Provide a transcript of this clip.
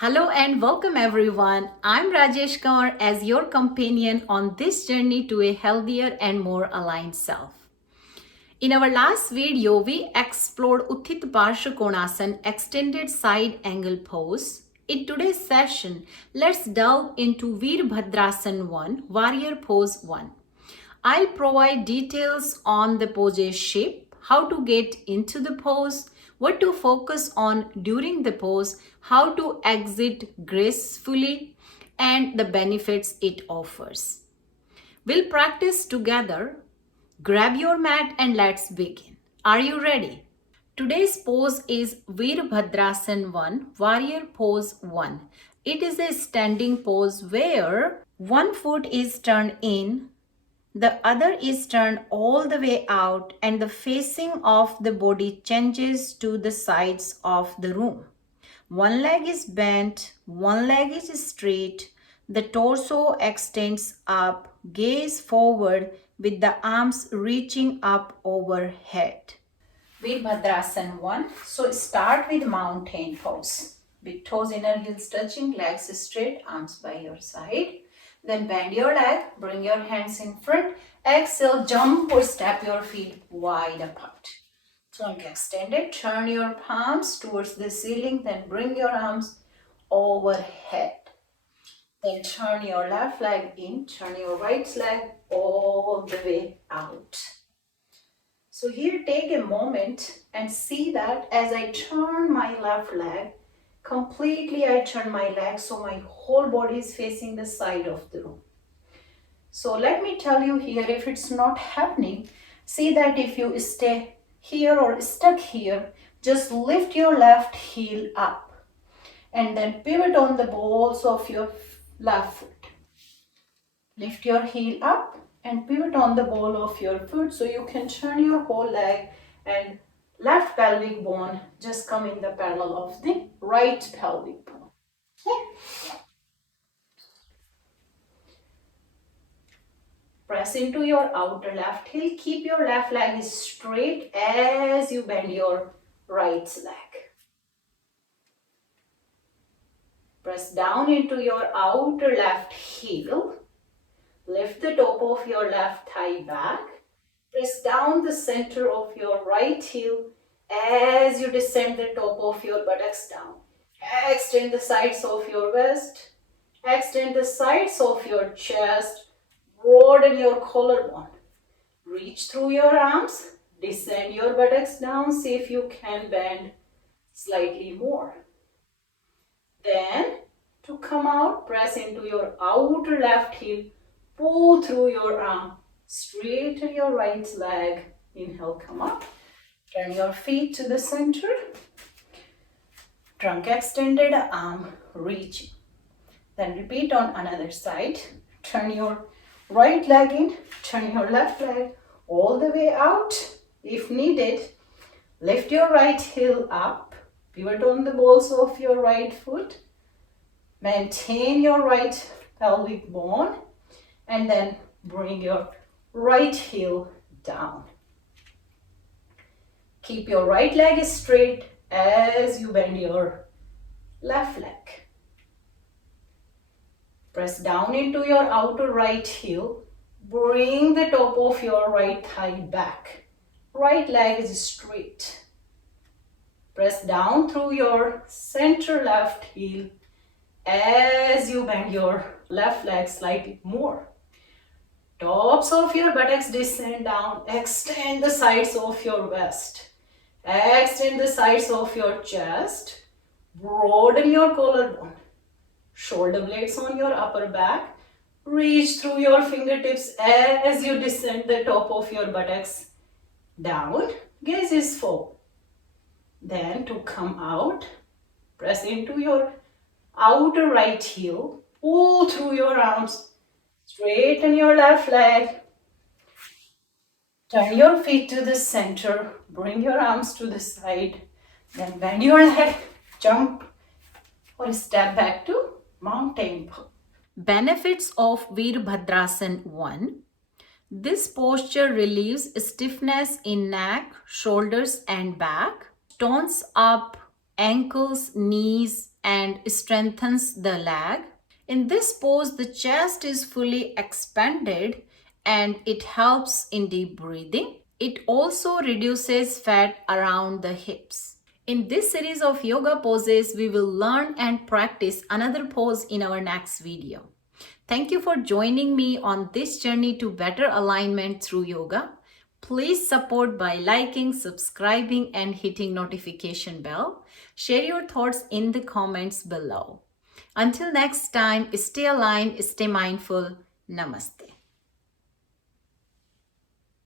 Hello and welcome everyone. I'm Rajesh Kaur as your companion on this journey to a healthier and more aligned self. In our last video, we explored Utthita Parsha Konasana extended side angle pose. In today's session, let's delve into Virabhadrasana I, Warrior Pose 1. I'll provide details on the pose's shape, how to get into the pose, what to focus on during the pose, how to exit gracefully, and the benefits it offers. We'll practice together. Grab your mat and let's begin. Are you ready? Today's pose is Virabhadrasana I, Warrior Pose 1. It is a standing pose where one foot is turned in, the other is turned all the way out, and the facing of the body changes to the sides of the room. One leg is bent, one leg is straight, the torso extends up, gaze forward with the arms reaching up overhead. Virabhadrasana 1. So start with mountain pose. Big toes, inner heels touching, legs straight, arms by your side. Then bend your leg, bring your hands in front. Exhale, jump or step your feet wide apart. Trunk extended, turn your palms towards the ceiling, then bring your arms overhead. Then turn your left leg in, turn your right leg all the way out. So here take a moment and see that as I turn my left leg, completely I turn my leg so my whole body is facing the side of the room. So let me tell you here, if it's not happening, see that if you stay here or stuck here, just lift your left heel up and then pivot on the balls of your left foot. Lift your heel up and pivot on the ball of your foot so you can turn your whole leg and left pelvic bone just come in the parallel of the right pelvic bone. Okay. Press into your outer left heel. Keep your left leg straight as you bend your right leg. Press down into your outer left heel. Lift the top of your left thigh back. Press down the center of your right heel as you descend the top of your buttocks down. Extend the sides of your waist. Extend the sides of your chest. Broaden your collarbone. Reach through your arms. Descend your buttocks down. See if you can bend slightly more. Then, to come out, press into your outer left heel. Pull through your arm. Straighten your right leg. Inhale, come up. Turn your feet to the center. Trunk extended, arm reaching. Then repeat on another side. Turn your right leg in. Turn your left leg all the way out. If needed, lift your right heel up. Pivot on the balls of your right foot. Maintain your right pelvic bone. And then bring your right heel down. Keep your right leg straight as you bend your left leg. Press down into your outer right heel. Bring the top of your right thigh back. Right leg is straight. Press down through your center left heel as you bend your left leg slightly more. Tops of your buttocks descend down. Extend the sides of your waist. Extend the sides of your chest. Broaden your collarbone. Shoulder blades on your upper back. Reach through your fingertips as you descend the top of your buttocks down. Gaze is forward. Then to come out, press into your outer right heel. Pull through your arms. Straighten your left leg. Turn your feet to the center. Bring your arms to the side. Then bend your leg. Jump or step back to mountain pose. Benefits of Virabhadrasana 1. This posture relieves stiffness in neck, shoulders and back. Tones up ankles, knees, and strengthens the leg. In this pose, the chest is fully expanded and it helps in deep breathing. It also reduces fat around the hips. In this series of yoga poses, we will learn and practice another pose in our next video. Thank you for joining me on this journey to better alignment through yoga. Please support by liking, subscribing, and hitting notification bell. Share your thoughts in the comments below. Until next time, stay aligned, stay mindful. Namaste.